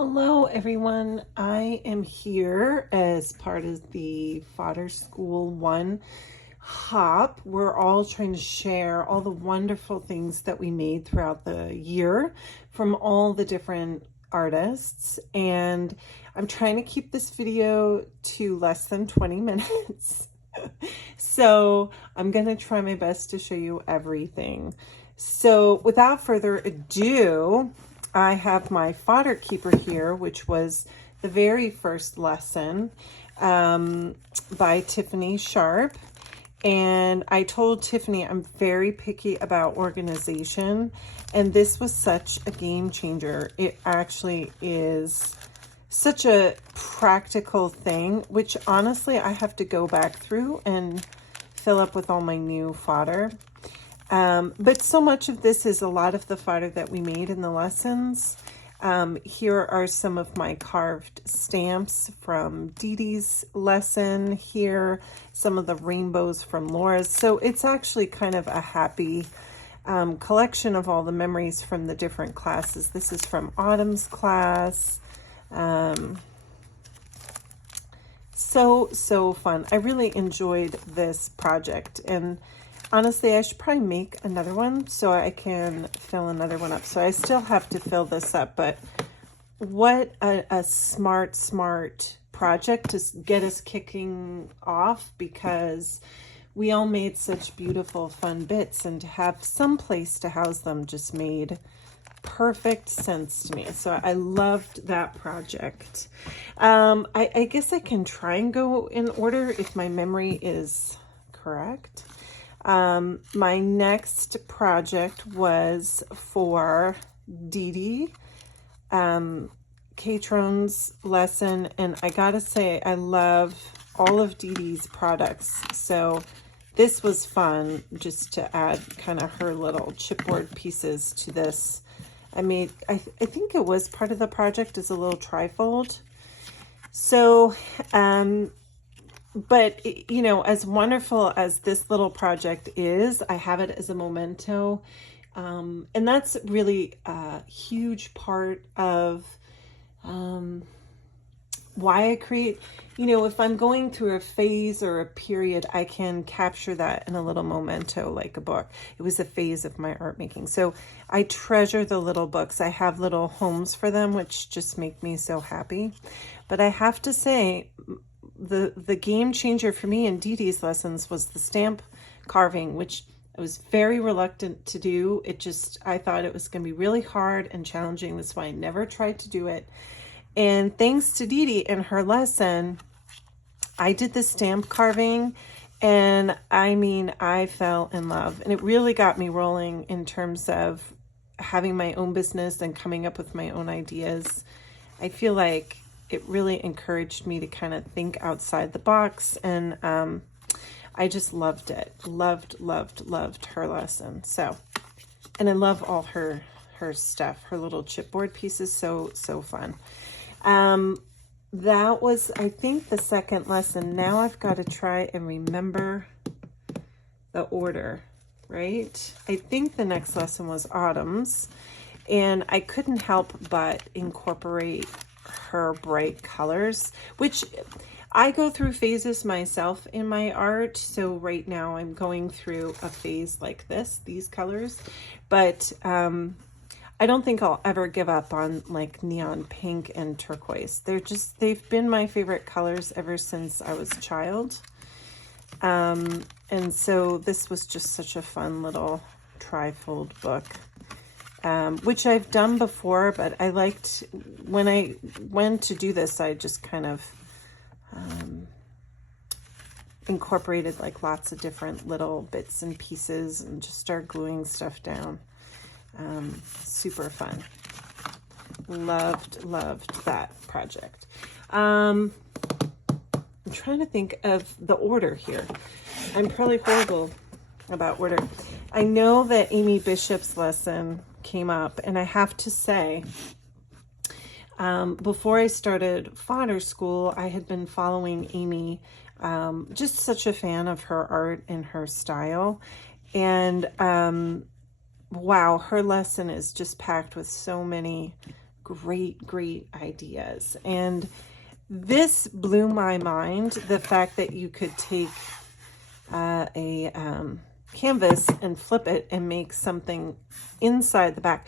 Hello everyone, I am here as part of the Fodder School 1 hop. We're all trying to share all the wonderful things that we made throughout the year from all the different artists, and I'm trying to keep this video to less than 20 minutes. So I'm gonna try my best to show you everything. So without further ado, I have my fodder keeper here, which was the very first lesson by Tiffany Sharp. And I told Tiffany I'm very picky about organization, and this was such a game changer. It actually is such a practical thing, which honestly I have to go back through and fill up with all my new fodder. But so much of this is a lot of the fodder that we made in the lessons. Here are some of my carved stamps from Dee Dee's lesson. Here, some of the rainbows from Laura's. So it's actually kind of a happy collection of all the memories from the different classes. This is from Autumn's class. So fun. I really enjoyed this project, and honestly, I should probably make another one so I can fill another one up. So I still have to fill this up, but what a smart project to get us kicking off, because we all made such beautiful, fun bits, and to have some place to house them just made perfect sense to me. So I loved that project. I guess I can try and go in order if my memory is correct. My next project was for Dee Dee, Katron's lesson, and I gotta say I love all of Dee Dee's products, so this was fun just to add kind of her little chipboard pieces to this. I think it was part of the project as a little trifold. So, but you know, as wonderful as this little project is, I have it as a memento. And that's really a huge part of why I create. You know, if I'm going through a phase or a period, I can capture that in a little memento like a book. It was a phase of my art making. So I treasure the little books. I have little homes for them, which just make me so happy. But I have to say, the game changer for me in Dee Dee's lessons was the stamp carving, which I was very reluctant to do. I thought it was going to be really hard and challenging. That's why I never tried to do it. And thanks to Dee Dee and her lesson, I did the stamp carving, and I mean, I fell in love, and it really got me rolling in terms of having my own business and coming up with my own ideas. I feel like it really encouraged me to kind of think outside the box, and I just loved it. Loved her lesson. So, and I love all her stuff, her little chipboard pieces. So fun. That was, I think, the second lesson. Now I've got to try and remember the order, right? I think the next lesson was Autumn's, and I couldn't help but incorporate her bright colors, which I go through phases myself in my art. So right now I'm going through a phase like this, these colors, but I don't think I'll ever give up on like neon pink and turquoise. They've been my favorite colors ever since I was a child. And so this was just such a fun little trifold book, which I've done before, but I liked when I went to do this, I just kind of incorporated like lots of different little bits and pieces and just start gluing stuff down. Super fun. Loved that project. I'm trying to think of the order here. I'm probably horrible about order. I know that Amy Bishop's lesson came up, and I have to say, before I started Fodder School, I had been following Amy, just such a fan of her art and her style, and wow, her lesson is just packed with so many great ideas. And this blew my mind, the fact that you could take a canvas and flip it and make something inside the back.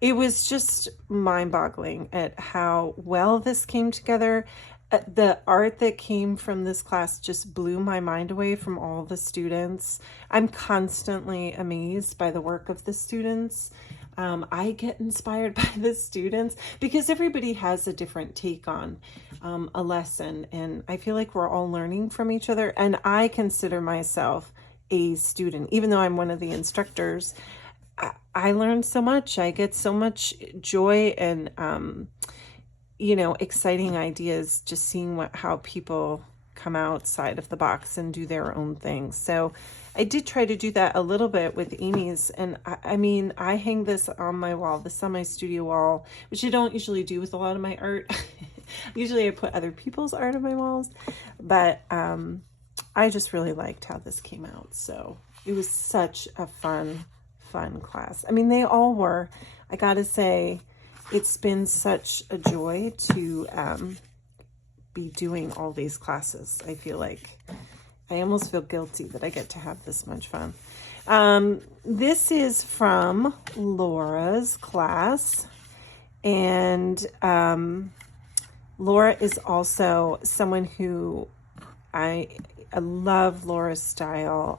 It was just mind-boggling at how well this came together. The art that came from this class just blew my mind away from all the students. I'm constantly amazed by the work of the students. I get inspired by the students because everybody has a different take on a lesson, and I feel like we're all learning from each other. And I consider myself a student, even though I'm one of the instructors. I learned so much. I get so much joy and exciting ideas just seeing how people come outside of the box and do their own things. So I did try to do that a little bit with Amy's, and I hang this on my wall. This is on my studio wall, which I don't usually do with a lot of my art. Usually I put other people's art on my walls, but I just really liked how this came out. So it was such a fun class. They all were. I gotta say, it's been such a joy to be doing all these classes. I feel like I almost feel guilty that I get to have this much fun. This is from Laura's class, and Laura is also someone who I love Laura's style.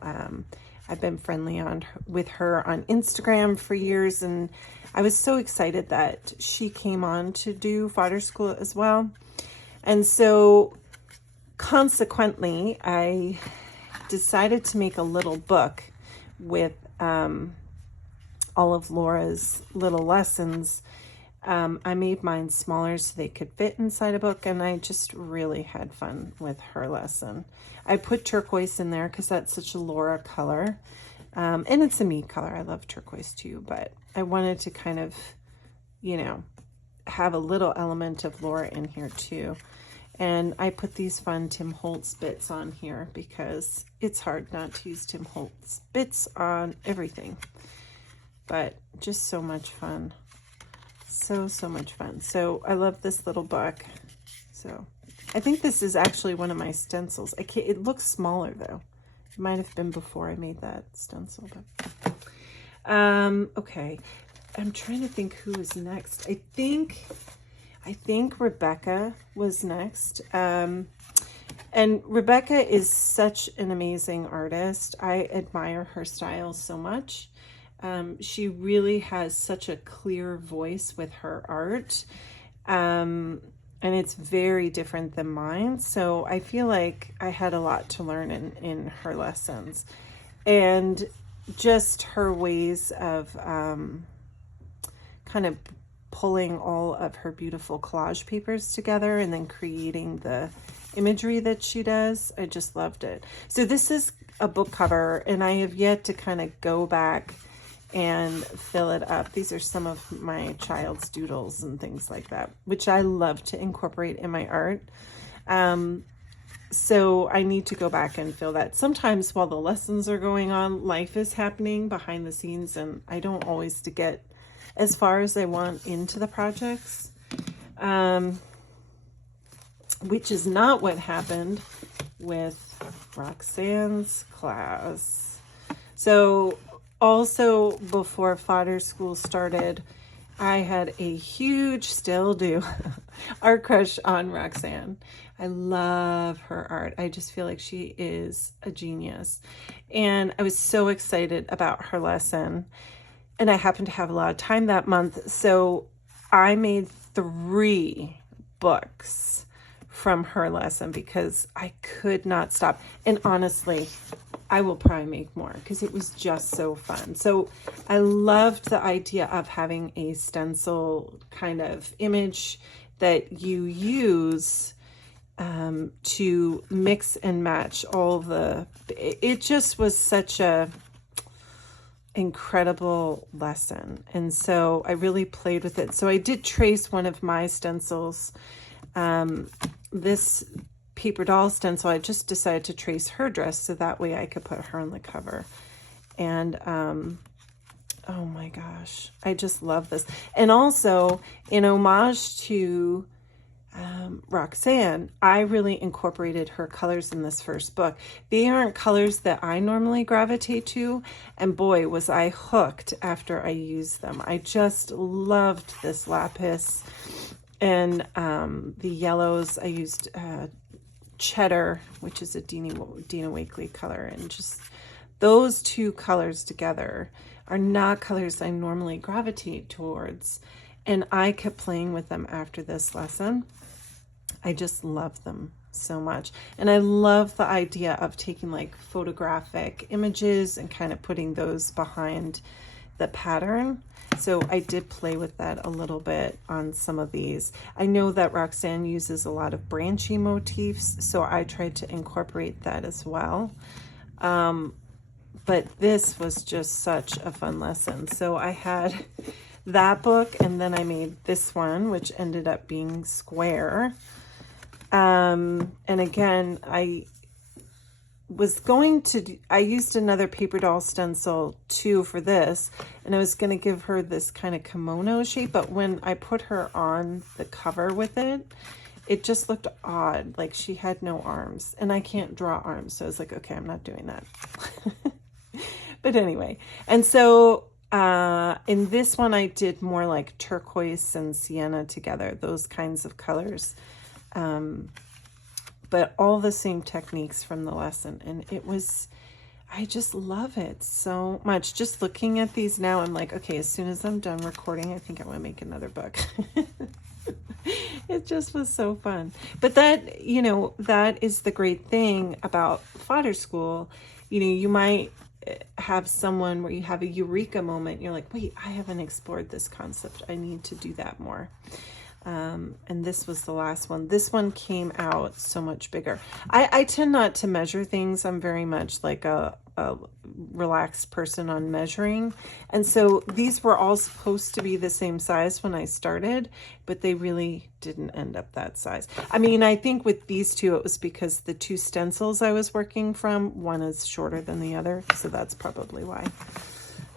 I've been friendly with her on Instagram for years, and I was so excited that she came on to do Fodder School as well. And so consequently, I decided to make a little book with all of Laura's little lessons. I made mine smaller so they could fit inside a book, and I just really had fun with her lesson. I put turquoise in there because that's such a Laura color, and it's a me color. I love turquoise too, but I wanted to kind of, have a little element of Laura in here too. And I put these fun Tim Holtz bits on here because it's hard not to use Tim Holtz bits on everything, but just so much fun. So much fun. So I love this little book. So I think this is actually one of my stencils. It looks smaller though. It might have been before I made that stencil. But okay. I'm trying to think who is next. I think Rebecca was next. And Rebecca is such an amazing artist. I admire her style so much. She really has such a clear voice with her art. And it's very different than mine. So I feel like I had a lot to learn in her lessons. And just her ways of kind of pulling all of her beautiful collage papers together and then creating the imagery that she does. I just loved it. So this is a book cover, and I have yet to kind of go back and fill it up. These are some of my child's doodles and things like that, which I love to incorporate in my art. So I need to go back and fill that. Sometimes while the lessons are going on, life is happening behind the scenes, and I don't always get as far as I want into the projects, which is not what happened with Roxanne's class. So also before Fodder School started, I had a huge, still do, art crush on Roxanne. I love her art. I just feel like she is a genius. And I was so excited about her lesson. And I happened to have a lot of time that month. So I made 3 books from her lesson because I could not stop. And honestly, I will probably make more because it was just so fun. So I loved the idea of having a stencil kind of image that you use to mix and match all the, it just was such a incredible lesson. And so I really played with it. So I did trace one of my stencils, this paper doll stencil. I just decided to trace her dress so that way I could put her on the cover. And Oh my gosh, I just love this. And also, in homage to Roxanne, I really incorporated her colors in this first book. They aren't colors that I normally gravitate to, and boy, was I hooked after I used them. I just loved this lapis, and the yellows. I used cheddar, which is a Dina Wakley color, and just those two colors together are not colors I normally gravitate towards, and I kept playing with them after this lesson. I just love them so much. And I love the idea of taking like photographic images and kind of putting those behind the pattern. So I did play with that a little bit on some of these. I know that Roxanne uses a lot of branchy motifs, so I tried to incorporate that as well. But this was just such a fun lesson. So I had that book, and then I made this one, which ended up being square. And again, I used another paper doll stencil too for this, and I was going to give her this kind of kimono shape, but when I put her on the cover with it, it just looked odd. Like she had no arms, and I can't draw arms. So I was like, okay, I'm not doing that. But anyway, and so in this one, I did more like turquoise and sienna together, those kinds of colors. But all the same techniques from the lesson. And I just love it so much. Just looking at these now, I'm like, okay, as soon as I'm done recording, I think I want to make another book. It just was so fun. But that is the great thing about Fodder School. You might have someone where you have a eureka moment. You're like, wait, I haven't explored this concept. I need to do that more. And this was the last one. This one came out so much bigger. I tend not to measure things. I'm very much like a relaxed person on measuring. And so these were all supposed to be the same size when I started, but they really didn't end up that size. I mean, I think with these two, it was because the two stencils I was working from, one is shorter than the other. So that's probably why.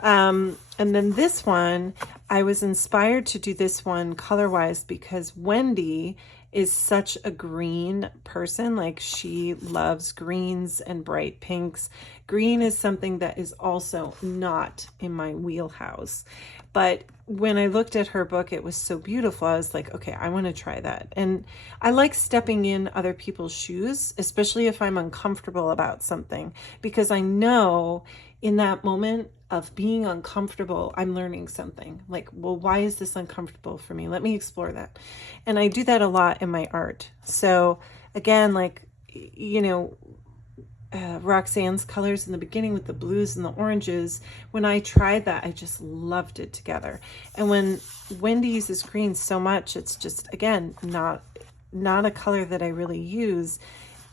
And then this one, I was inspired to do this one color-wise because Wendy is such a green person. Like she loves greens and bright pinks. Green is something that is also not in my wheelhouse. But when I looked at her book, it was so beautiful. I was like, okay, I want to try that. And I like stepping in other people's shoes, especially if I'm uncomfortable about something, because I know in that moment of being uncomfortable, I'm learning something. Like, well, why is this uncomfortable for me? Let me explore that. And I do that a lot in my art. So again, like, Roxanne's colors in the beginning with the blues and the oranges, when I tried that, I just loved it together. And when Wendy uses green so much, it's just, again, not a color that I really use.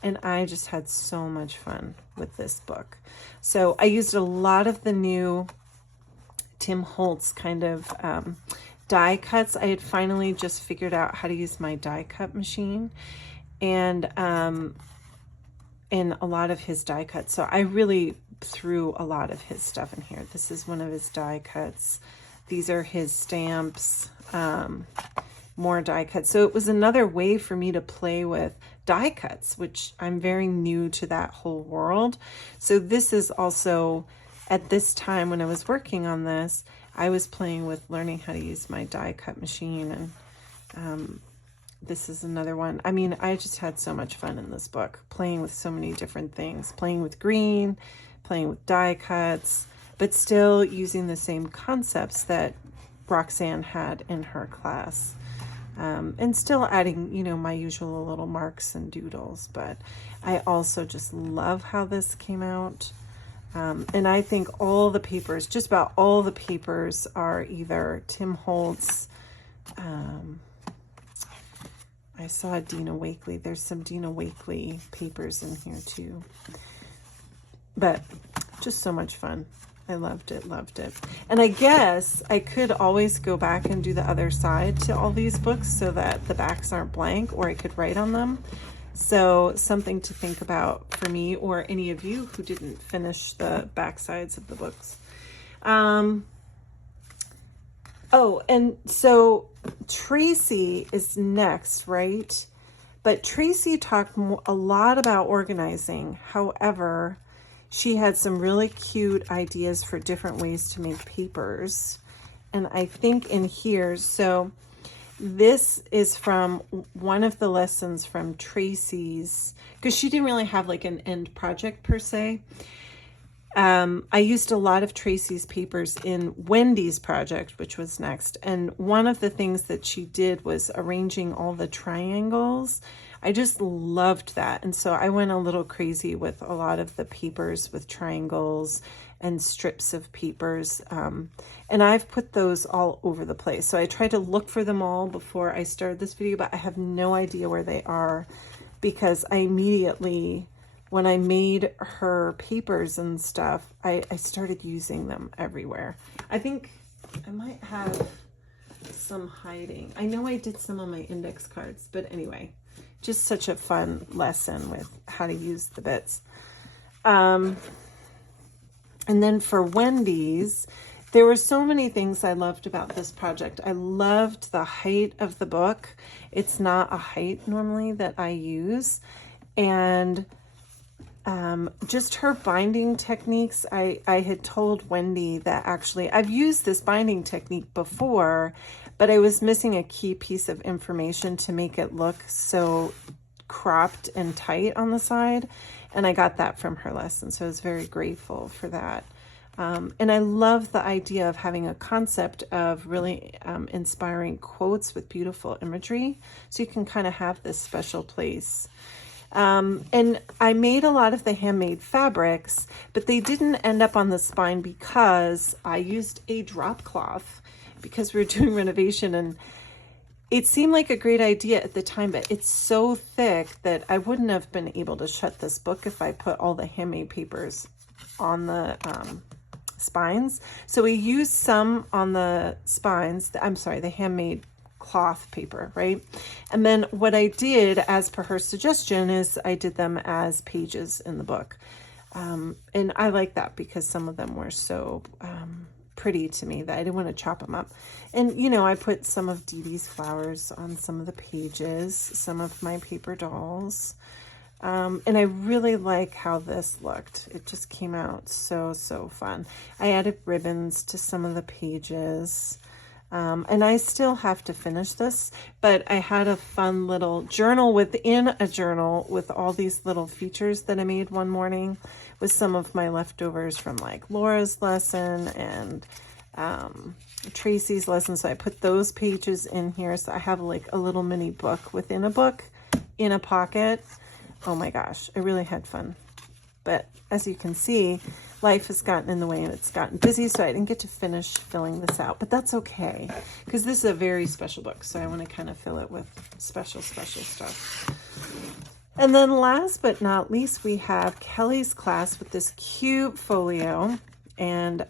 And I just had so much fun with this book. So I used a lot of the new Tim Holtz kind of die cuts. I had finally just figured out how to use my die cut machine, and in a lot of his die cuts. So I really threw a lot of his stuff in here. This is one of his die cuts. These are his stamps, more die cuts. So it was another way for me to play with die cuts, which I'm very new to that whole world. So this is also, at this time when I was working on this, I was playing with learning how to use my die cut machine. And this is another one. I mean, I just had so much fun in this book, playing with so many different things, playing with green, playing with die cuts, but still using the same concepts that Roxanne had in her class. And still adding, my usual little marks and doodles, but I also just love how this came out. And I think all the papers, just about all the papers, are either Tim Holtz. I saw Dina Wakley. There's some Dina Wakley papers in here too. But just so much fun. I loved it. And I guess I could always go back and do the other side to all these books so that the backs aren't blank, or I could write on them. So something to think about for me or any of you who didn't finish the back sides of the books. Oh, and so Tracy is next, right? But Tracy talked a lot about organizing. However, she had some really cute ideas for different ways to make papers. And I think in here, so this is from one of the lessons from Tracy's, because she didn't really have like an end project per se. I used a lot of Tracy's papers in Wendy's project, which was next. And one of the things that she did was arranging all the triangles. I just loved that. And so I went a little crazy with a lot of the papers with triangles and strips of papers. And I've put those all over the place. So I tried to look for them all before I started this video, but I have no idea where they are because I immediately, when I made her papers and stuff, I started using them everywhere. I think I might have some hiding. I know I did some on my index cards, but anyway, just such a fun lesson with how to use the bits. And then for Wendy's, there were so many things I loved about this project. I loved the height of the book. It's not a height normally that I use. And just her binding techniques. I had told Wendy that actually I've used this binding technique before, but I was missing a key piece of information to make it look so cropped and tight on the side. And I got that from her lesson. So I was very grateful for that. And I love the idea of having a concept of really inspiring quotes with beautiful imagery. So you can kind of have this special place. And I made a lot of the handmade fabrics, but they didn't end up on the spine because I used a drop cloth because we were doing renovation, and it seemed like a great idea at the time, but it's so thick that I wouldn't have been able to shut this book if I put all the handmade papers on the spines. So we used some on the spines, the handmade cloth paper, right? And then what I did, as per her suggestion, is I did them as pages in the book. And I like that because some of them were so pretty to me that I didn't want to chop them up. And, you know, I put some of Dee Dee's flowers on some of the pages, some of my paper dolls. And I really like how this looked. It just came out so, so fun. I added ribbons to some of the pages. And I still have to finish this, but I had a fun little journal within a journal with all these little features that I made one morning with some of my leftovers from like Laura's lesson and Tracy's lesson. So I put those pages in here. So I have like a little mini book within a book in a pocket. Oh my gosh, I really had fun. But as you can see, life has gotten in the way and it's gotten busy, so I didn't get to finish filling this out. But that's okay, because this is a very special book, so I want to kind of fill it with special, special stuff. And then last but not least, we have Kelly's class with this cute folio. And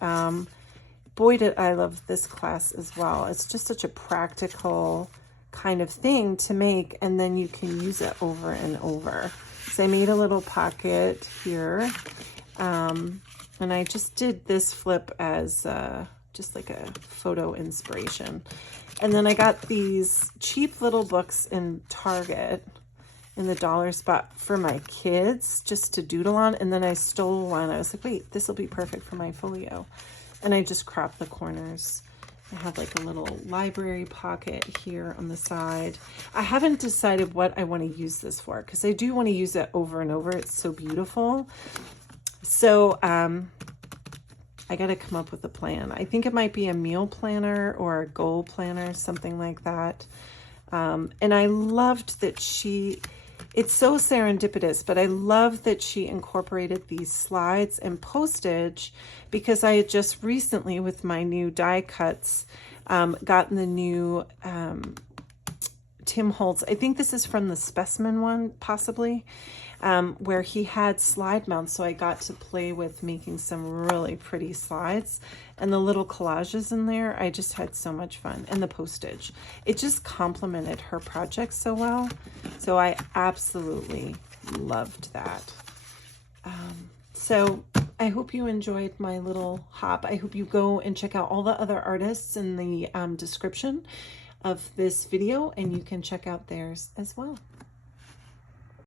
boy, did I love this class as well. It's just such a practical kind of thing to make, and then you can use it over and over. So I made a little pocket here, and I just did this flip as just like a photo inspiration. And then I got these cheap little books in Target in the dollar spot for my kids just to doodle on, and then I stole one. I was like, wait, this will be perfect for my folio. And I just cropped the corners. I have like a little library pocket here on the side. I haven't decided what I want to use this for because I do want to use it over and over. It's so beautiful. So I got to come up with a plan. I think it might be a meal planner or a goal planner, something like that. And I loved that it's so serendipitous, but I love that she incorporated these slides and postage because I had just recently, with my new die cuts, gotten the new Tim Holtz. I think this is from the specimen one, possibly, where he had slide mounts. So I got to play with making some really pretty slides, and the little collages in there. I just had so much fun, and the postage. It just complemented her project so well. So I absolutely loved that. So I hope you enjoyed my little hop. I hope you go and check out all the other artists in the description of this video, and you can check out theirs as well.